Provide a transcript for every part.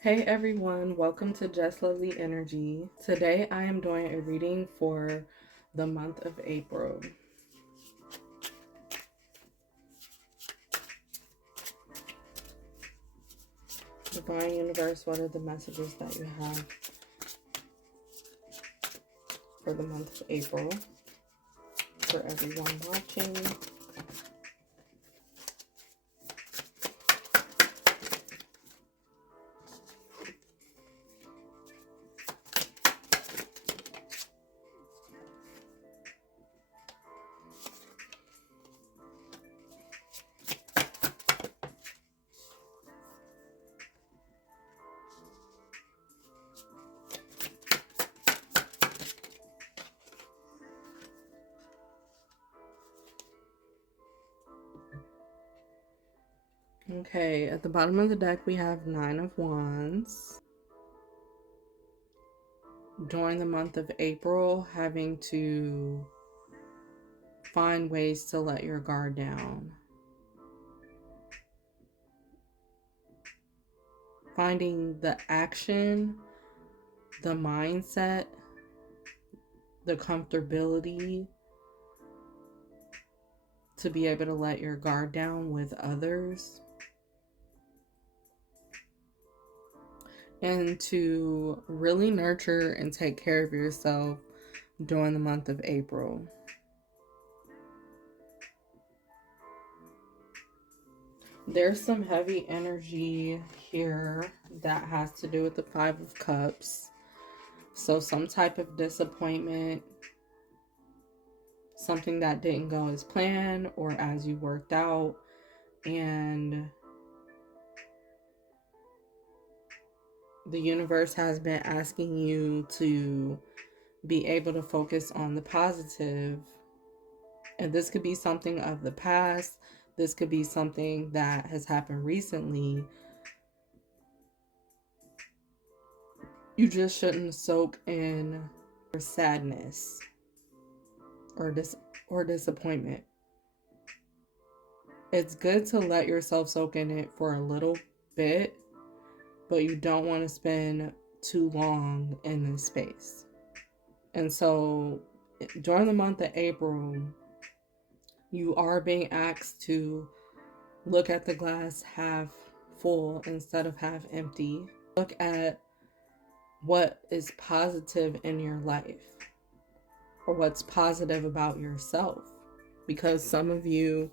Hey everyone, welcome to Just Lovely Energy. Today I am doing a reading for the month of April. Divine Universe, what are the messages that you have for the month of April for everyone watching? Okay, at the bottom of the deck we have Nine of Wands. During the month of April, having to find ways to let your guard down. Finding the action, the mindset, the comfortability to be able to let your guard down with others and to really nurture and take care of yourself during the month of April. There's some heavy energy here that has to do with the Five of Cups. So some type of disappointment, something that didn't go as planned or as you worked out, and the universe has been asking you to be able to focus on the positive. And this could be something of the past. This could be something that has happened recently. You just shouldn't soak in sadness or disappointment. It's good to let yourself soak in it for a little bit, but you don't want to spend too long in this space. And so during the month of April, you are being asked to look at the glass half full instead of half empty. Look at what is positive in your life or what's positive about yourself, because some of you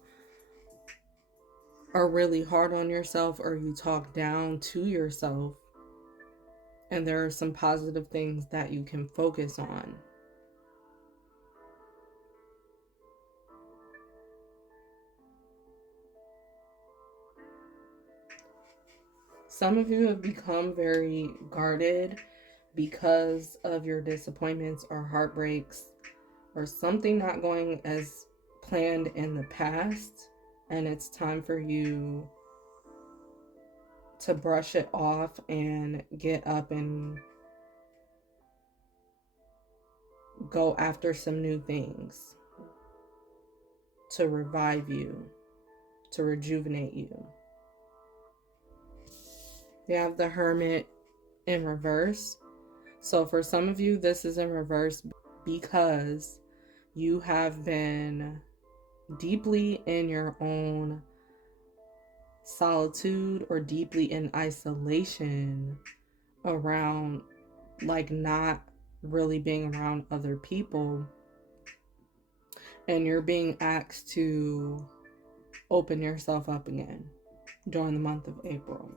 are really hard on yourself or you talk down to yourself, and there are some positive things that you can focus on. Some of you have become very guarded because of your disappointments or heartbreaks or something not going as planned in the past, and it's time for you to brush it off and get up and go after some new things to revive you, to rejuvenate you. You have the Hermit in reverse. So for some of you, this is in reverse because you have been deeply in your own solitude or deeply in isolation around, like, not really being around other people, and you're being asked to open yourself up again during the month of April.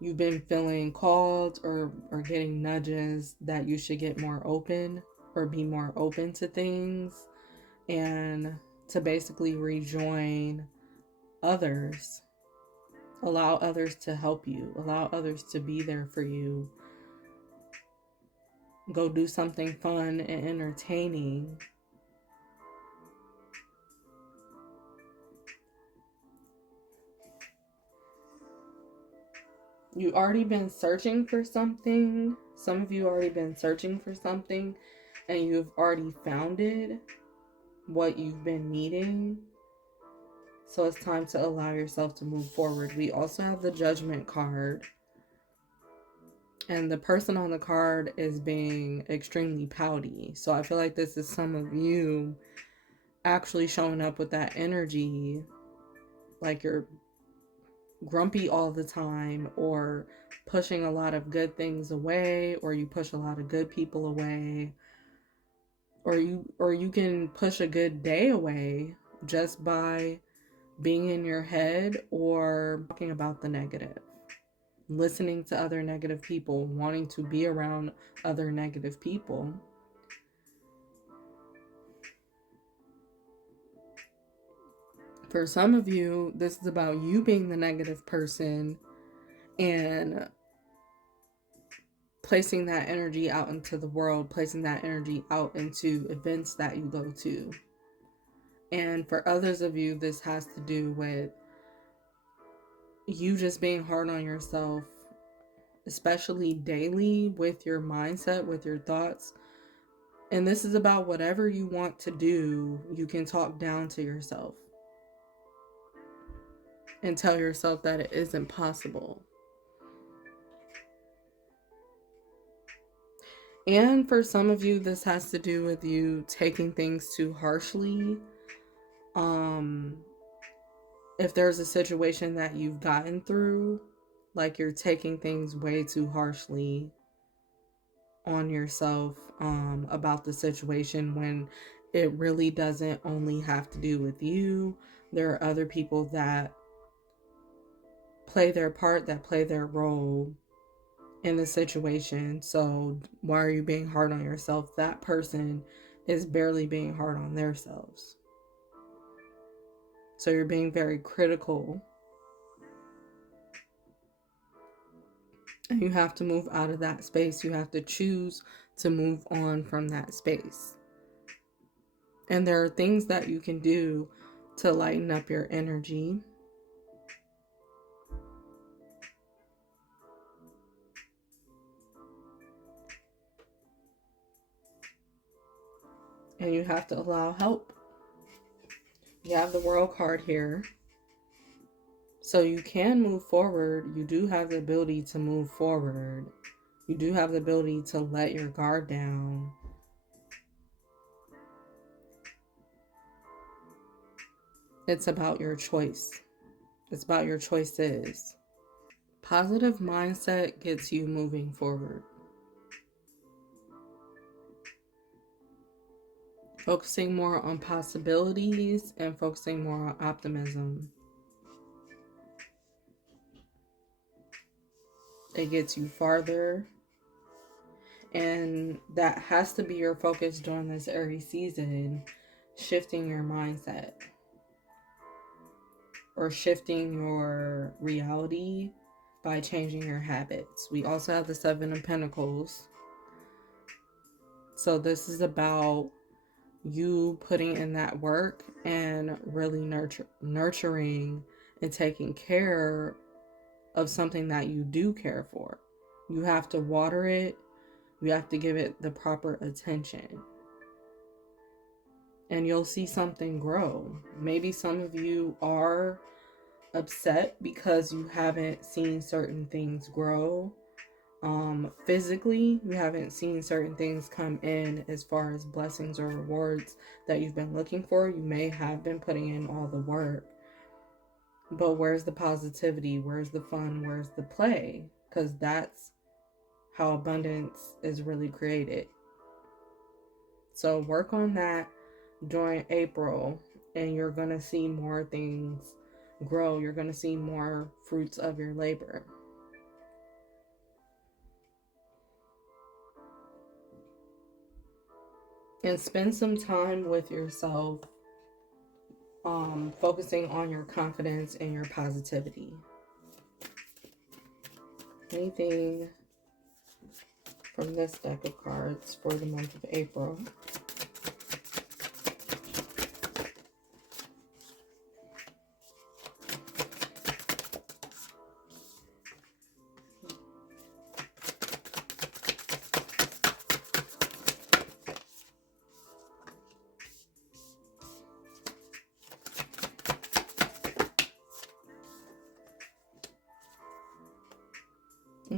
You've been feeling called or getting nudges that you should get more open or be more open to things, and to basically rejoin others. Allow others to help you. Allow others to be there for you. Go do something fun and entertaining. You've already been searching for something. Some of you already been searching for something and you've already found it, what you've been needing. So it's time to allow yourself to move forward. We also have the Judgment card. And the person on the card is being extremely pouty. So I feel like this is some of you actually showing up with that energy. Like you're grumpy all the time, or pushing a lot of good things away, or you push a lot of good people away, or you can push a good day away just by being in your head or talking about the negative, listening to other negative people, wanting to be around other negative people. For some of you, this is about you being the negative person and placing that energy out into the world, placing that energy out into events that you go to. And for others of you, this has to do with you just being hard on yourself, especially daily, with your mindset, with your thoughts. And this is about whatever you want to do, you can talk down to yourself and tell yourself that it isn't possible. And for some of you, this has to do with you taking things too harshly. If there's a situation that you've gotten through, like you're taking things way too harshly on yourself about the situation, when it really doesn't only have to do with you. There are other people that play their part, that play their role in the situation. So why are you being hard on yourself? That person is barely being hard on themselves. So you're being very critical. And you have to move out of that space. You have to choose to move on from that space. And there are things that you can do to lighten up your energy. And you have to allow help. You have the World card here. So you can move forward. You do have the ability to move forward. You do have the ability to let your guard down. It's about your choice. It's about your choices. Positive mindset gets you moving forward. Focusing more on possibilities and focusing more on optimism. It gets you farther. And that has to be your focus during this Aries season, shifting your mindset or shifting your reality by changing your habits. We also have the Seven of Pentacles. So this is about you putting in that work and really nurturing and taking care of something that you do care for. You have to water it. You have to give it the proper attention. And you'll see something grow. Maybe some of you are upset because you haven't seen certain things grow. Physically, you haven't seen certain things come in as far as blessings or rewards that you've been looking for. You may have been putting in all the work, but where's the positivity? Where's the fun? Where's the play? Because that's how abundance is really created. So work on that during April, and you're going to see more things grow. You're going to see more fruits of your labor. And spend some time with yourself, focusing on your confidence and your positivity. Anything from this deck of cards for the month of April?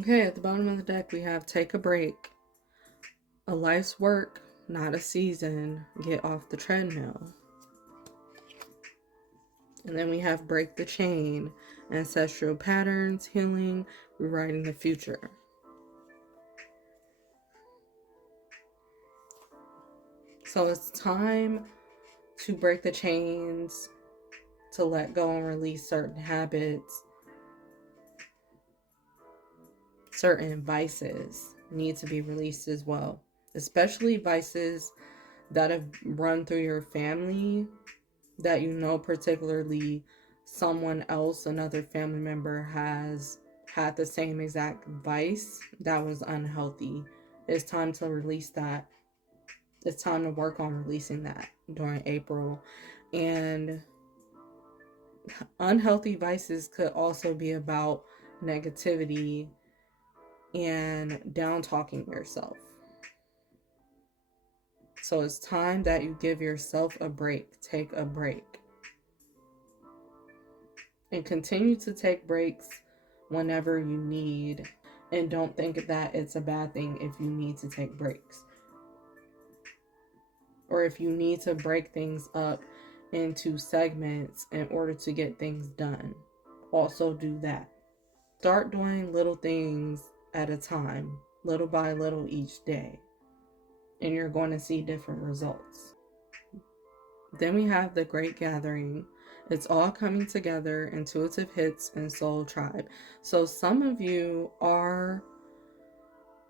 Okay, at the bottom of the deck, we have take a break, a life's work, not a season, get off the treadmill. And then we have break the chain, ancestral patterns, healing, rewriting the future. So it's time to break the chains, to let go and release certain habits. Certain vices need to be released as well, especially vices that have run through your family that you know particularly someone else, another family member, has had the same exact vice that was unhealthy. It's time to release that. It's time to work on releasing that during April. And unhealthy vices could also be about negativity and down talking yourself. So it's time that you give yourself a break. Take a break. And continue to take breaks whenever you need. And don't think that it's a bad thing if you need to take breaks. Or if you need to break things up into segments in order to get things done. Also do that. Start doing little things at a time, little by little each day. And you're going to see different results. Then we have the Great Gathering. It's all coming together, intuitive hits and soul tribe. So some of you are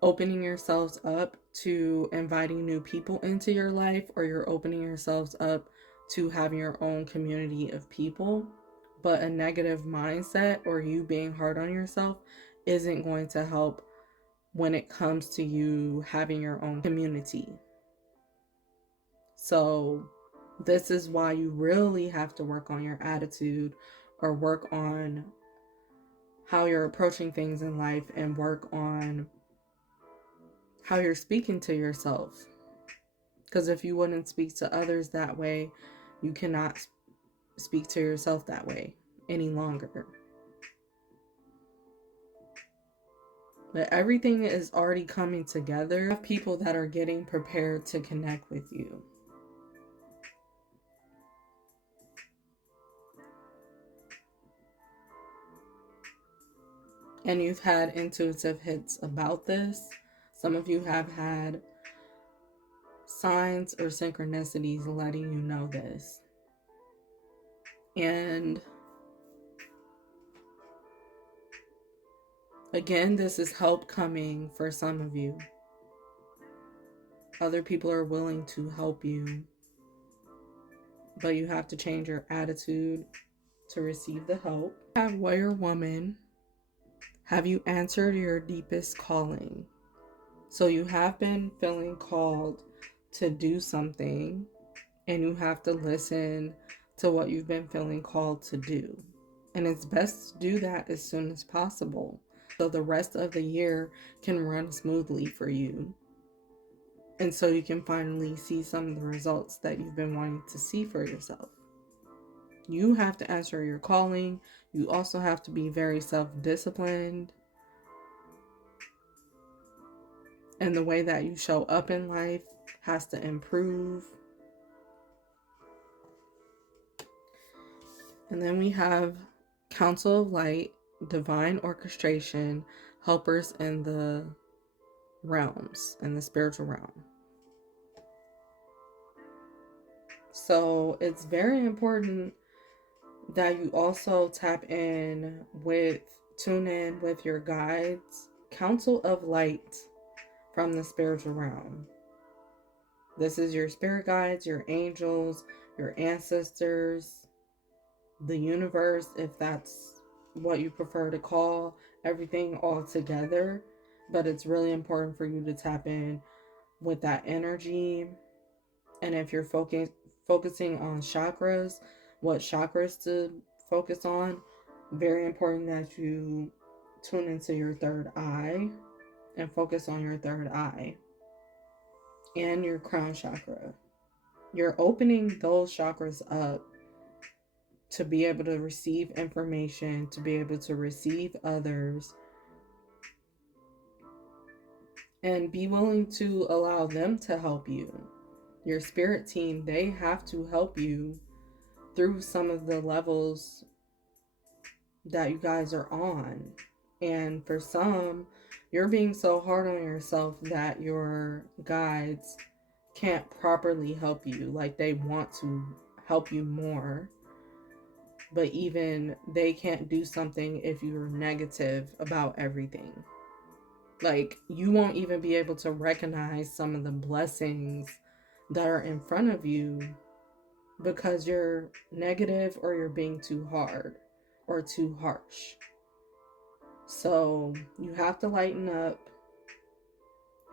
opening yourselves up to inviting new people into your life, or you're opening yourselves up to having your own community of people. But a negative mindset or you being hard on yourself isn't going to help when it comes to you having your own community. So this is why you really have to work on your attitude, or work on how you're approaching things in life, and work on how you're speaking to yourself. Because if you wouldn't speak to others that way, you cannot speak to yourself that way any longer. But everything is already coming together. You have people that are getting prepared to connect with you. And you've had intuitive hits about this. Some of you have had signs or synchronicities letting you know this. And again, this is help coming for some of you. Other people are willing to help you, but you have to change your attitude to receive the help. Have Warrior Woman. Have you answered your deepest calling? So you have been feeling called to do something, and you have to listen to what you've been feeling called to do. And it's best to do that as soon as possible, so the rest of the year can run smoothly for you. And so you can finally see some of the results that you've been wanting to see for yourself. You have to answer your calling. You also have to be very self-disciplined. And the way that you show up in life has to improve. And then we have Council of Light, divine orchestration, helpers in the realms, in the spiritual realm. So it's very important that you also tune in with your guides. Council of Light from the spiritual realm. This is your spirit guides, your angels, your ancestors, the universe, if that's what you prefer to call everything all together. But it's really important for you to tap in with that energy. And if you're focusing on chakras, what chakras to focus on, very important that you tune into your third eye and focus on your third eye and your crown chakra. You're opening those chakras up to be able to receive information, to be able to receive others, and be willing to allow them to help you. Your spirit team, they have to help you through some of the levels that you guys are on. And for some, you're being so hard on yourself that your guides can't properly help you. Like, they want to help you more, but even they can't do something if you're negative about everything. Like, you won't even be able to recognize some of the blessings that are in front of you because you're negative or you're being too hard or too harsh. So you have to lighten up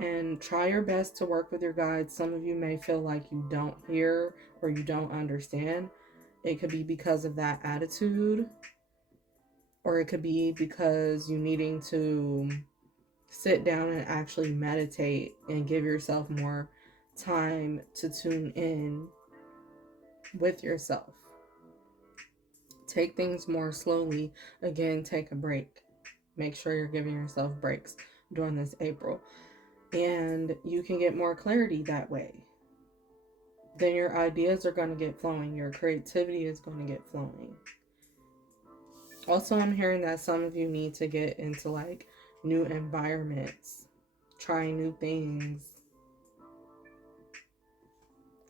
and try your best to work with your guides. Some of you may feel like you don't hear or you don't understand. It could be because of that attitude, or it could be because you needing to sit down and actually meditate and give yourself more time to tune in with yourself. Take things more slowly. Again, take a break. Make sure you're giving yourself breaks during this April. And you can get more clarity that way. Then your ideas are going to get flowing. Your creativity is going to get flowing. Also, I'm hearing that some of you need to get into like new environments, trying new things,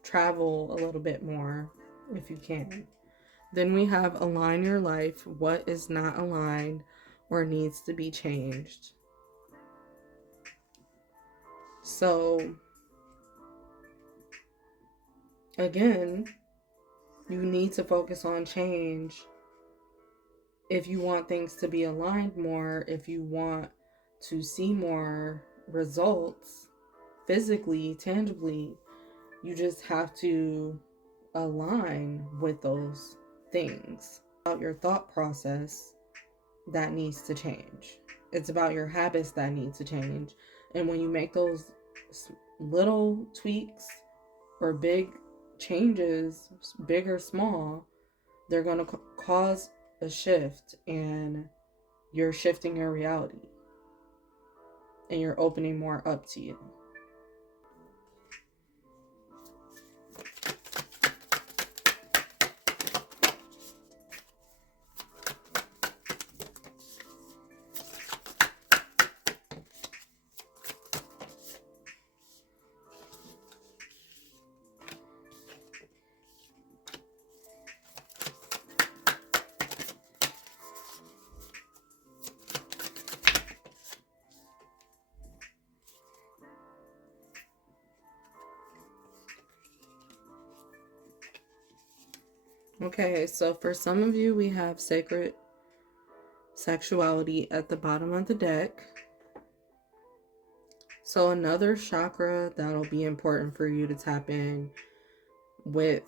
travel a little bit more if you can. Then we have align your life. What is not aligned or needs to be changed? So, again, you need to focus on change if you want things to be aligned more, if you want to see more results physically, tangibly. You just have to align with those things. About your thought process that needs to change. It's about your habits that need to change. And when you make those little tweaks or big changes, big or small, they're going to cause a shift, and you're shifting your reality and you're opening more up to you. Okay, so for some of you, we have sacred sexuality at the bottom of the deck. So another chakra that'll be important for you to tap in with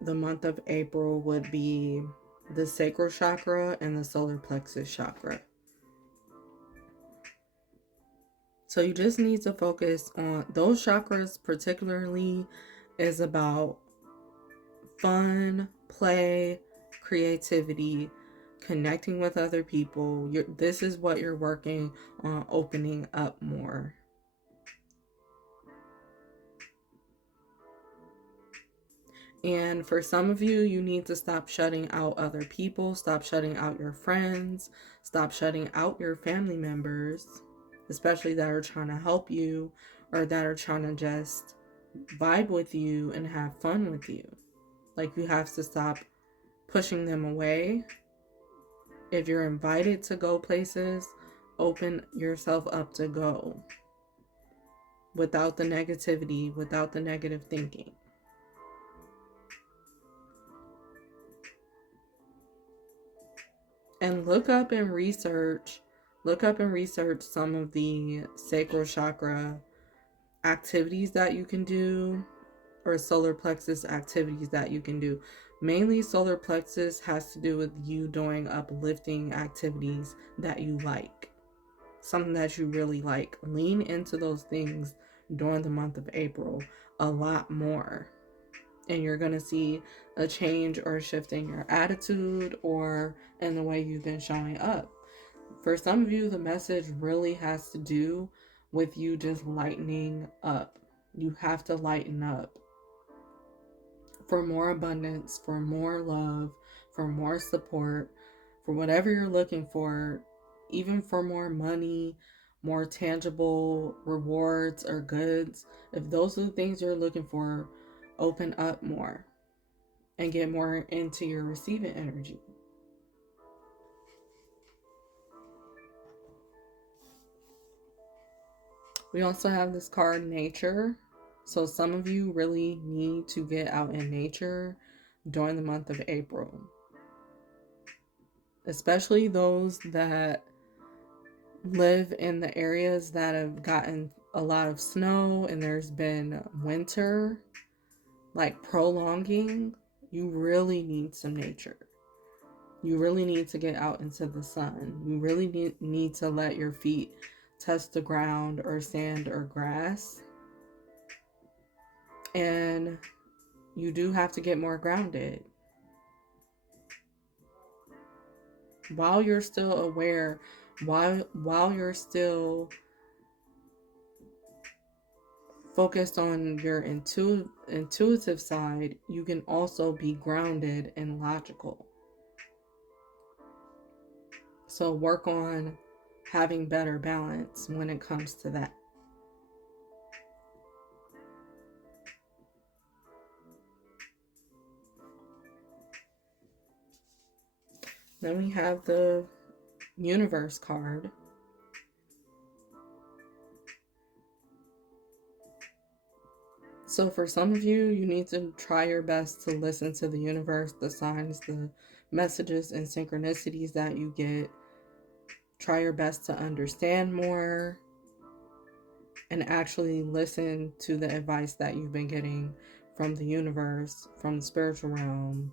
the month of April would be the sacral chakra and the solar plexus chakra. So you just need to focus on those chakras. Particularly is about fun, play, creativity, connecting with other people. This is what you're working on opening up more. And for some of you, you need to stop shutting out other people, stop shutting out your friends, stop shutting out your family members, especially that are trying to help you or that are trying to just vibe with you and have fun with you. Like, you have to stop pushing them away. If you're invited to go places, open yourself up to go without the negativity, without the negative thinking. And look up and research some of the sacral chakra activities that you can do, or solar plexus activities that you can do. Mainly solar plexus has to do with you doing uplifting activities that you like, something that you really like. Lean into those things during the month of April a lot more, and you're going to see a change or a shift in your attitude or in the way you've been showing up. For some of you, the message really has to do with you just lightening up. You have to lighten up for more abundance, for more love, for more support, for whatever you're looking for, even for more money, more tangible rewards or goods. If those are the things you're looking for, open up more and get more into your receiving energy. We also have this card, Nature. So some of you really need to get out in nature during the month of April, especially those that live in the areas that have gotten a lot of snow and there's been winter, like prolonging. You really need some nature. You really need to get out into the sun. You really need to let your feet touch the ground or sand or grass. And you do have to get more grounded. While you're still aware, while you're still focused on your intuitive side, you can also be grounded and logical. So work on having better balance when it comes to that. Then we have the Universe card. So for some of you, you need to try your best to listen to the universe, the signs, the messages and synchronicities that you get. Try your best to understand more and actually listen to the advice that you've been getting from the universe, from the spiritual realm.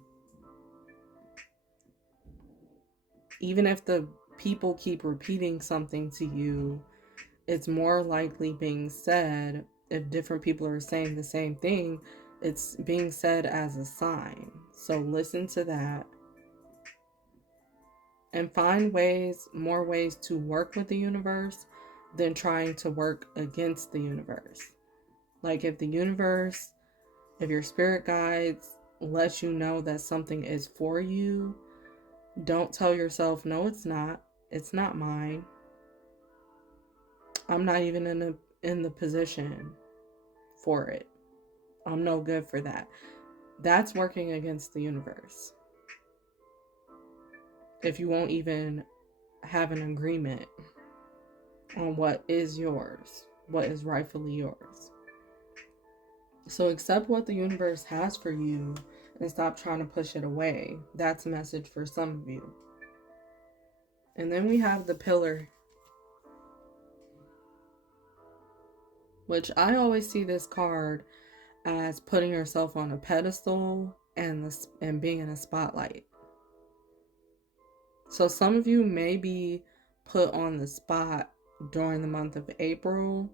Even if the people keep repeating something to you, it's more likely being said. If different people are saying the same thing, it's being said as a sign. So listen to that and find more ways to work with the universe than trying to work against the universe. Like if your spirit guides let you know that something is for you, don't tell yourself, no, it's not. It's not mine. I'm not even in the position for it. I'm no good for that. That's working against the universe. If you won't even have an agreement on what is yours, what is rightfully yours. So accept what the universe has for you and stop trying to push it away. That's a message for some of you. And then we have the Pillar, which I always see this card as putting yourself on a pedestal and being in a spotlight. So some of you may be put on the spot during the month of April,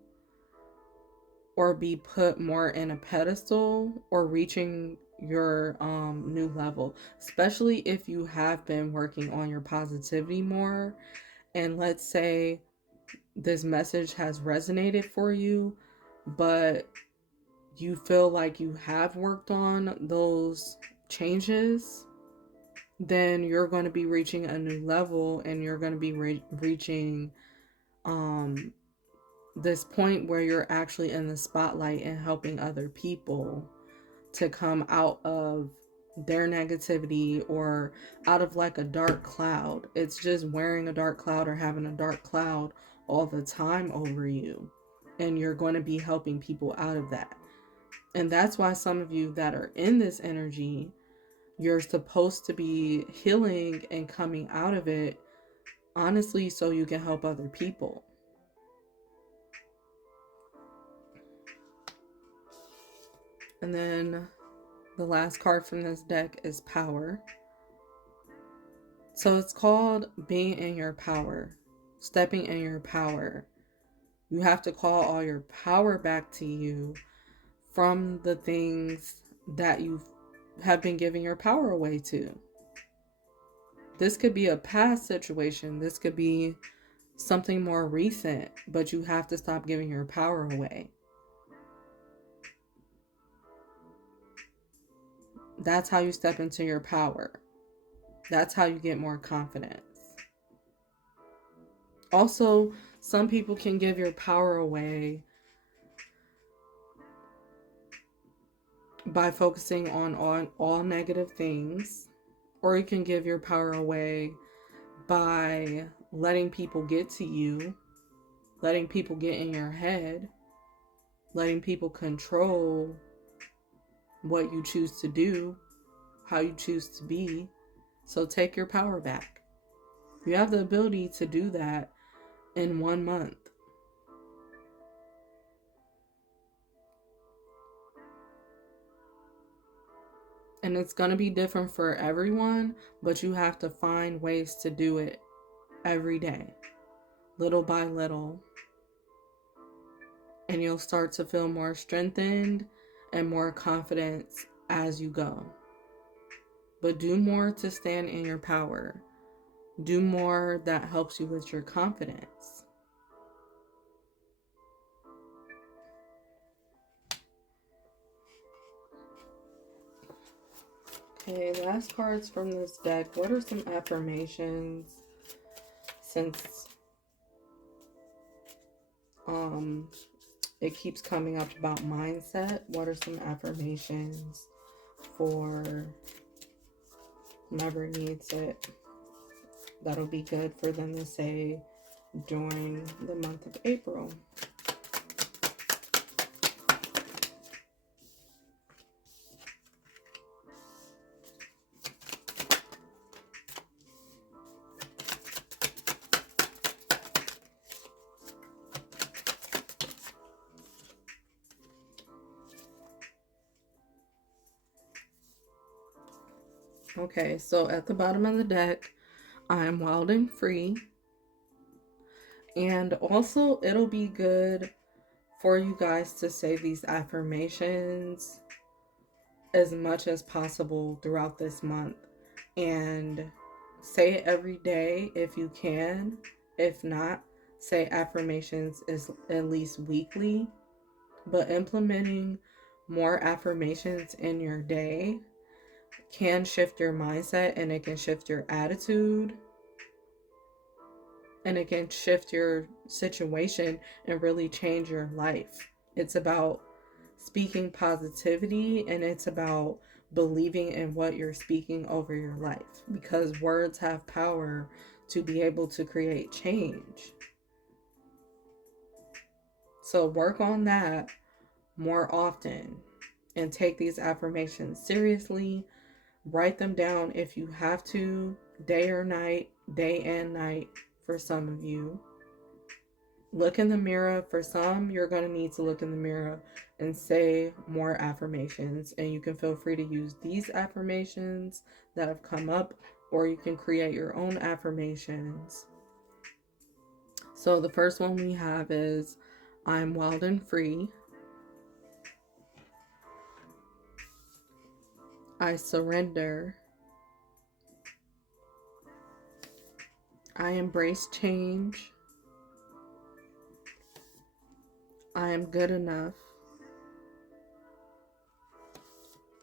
or be put more in a pedestal or reaching your new level, especially if you have been working on your positivity more. And let's say this message has resonated for you, but you feel like you have worked on those changes, then you're going to be reaching a new level and you're going to be reaching this point where you're actually in the spotlight and helping other people to come out of their negativity or out of like a dark cloud. It's just wearing a dark cloud or having a dark cloud all the time over you, and you're going to be helping people out of that. And that's why some of you that are in this energy, you're supposed to be healing and coming out of it, honestly, so you can help other people. And then the last card from this deck is Power. So it's called being in your power, stepping in your power. You have to call all your power back to you from the things that you have been giving your power away to. This could be a past situation. This could be something more recent, but you have to stop giving your power away. That's how you step into your power. That's how you get more confidence. Also, some people can give your power away by focusing on all negative things, or you can give your power away by letting people get to you, letting people get in your head, letting people control what you choose to do, how you choose to be. So take your power back. You have the ability to do that in 1 month. And it's going to be different for everyone, but you have to find ways to do it every day, little by little. And you'll start to feel more strengthened and more confidence as you go. But do more to stand in your power. Do more that helps you with your confidence. Okay, last cards from this deck. What are some affirmations, since it keeps coming up about mindset? What are some affirmations for whomever needs it that'll be good for them to say during the month of April? Okay, so at the bottom of the deck, I am wild and free. And also, it'll be good for you guys to say these affirmations as much as possible throughout this month. And say it every day if you can. If not, say affirmations is at least weekly. But implementing more affirmations in your day can shift your mindset, and it can shift your attitude, and it can shift your situation and really change your life. It's about speaking positivity, and it's about believing in what you're speaking over your life, because words have power to be able to create change. So work on that more often and take these affirmations seriously. Write them down if you have to, day or night, day and night for some of you. Look in the mirror. For some, you're going to need to look in the mirror and say more affirmations. And you can feel free to use these affirmations that have come up, or you can create your own affirmations. So the first one we have is, I'm wild and free. I surrender. I embrace change. I am good enough.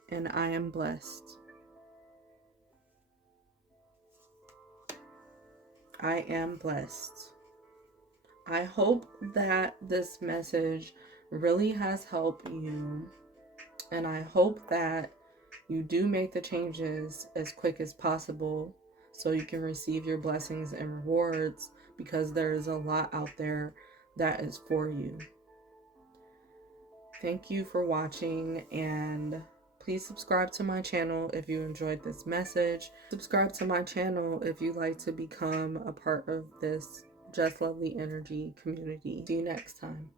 And I am blessed. I am blessed. I hope that this message really has helped you, and I hope that you do make the changes as quick as possible so you can receive your blessings and rewards, because there is a lot out there that is for you. Thank you for watching, and please subscribe to my channel if you enjoyed this message. Subscribe to my channel if you'd like to become a part of this Just Lovely Energy community. See you next time.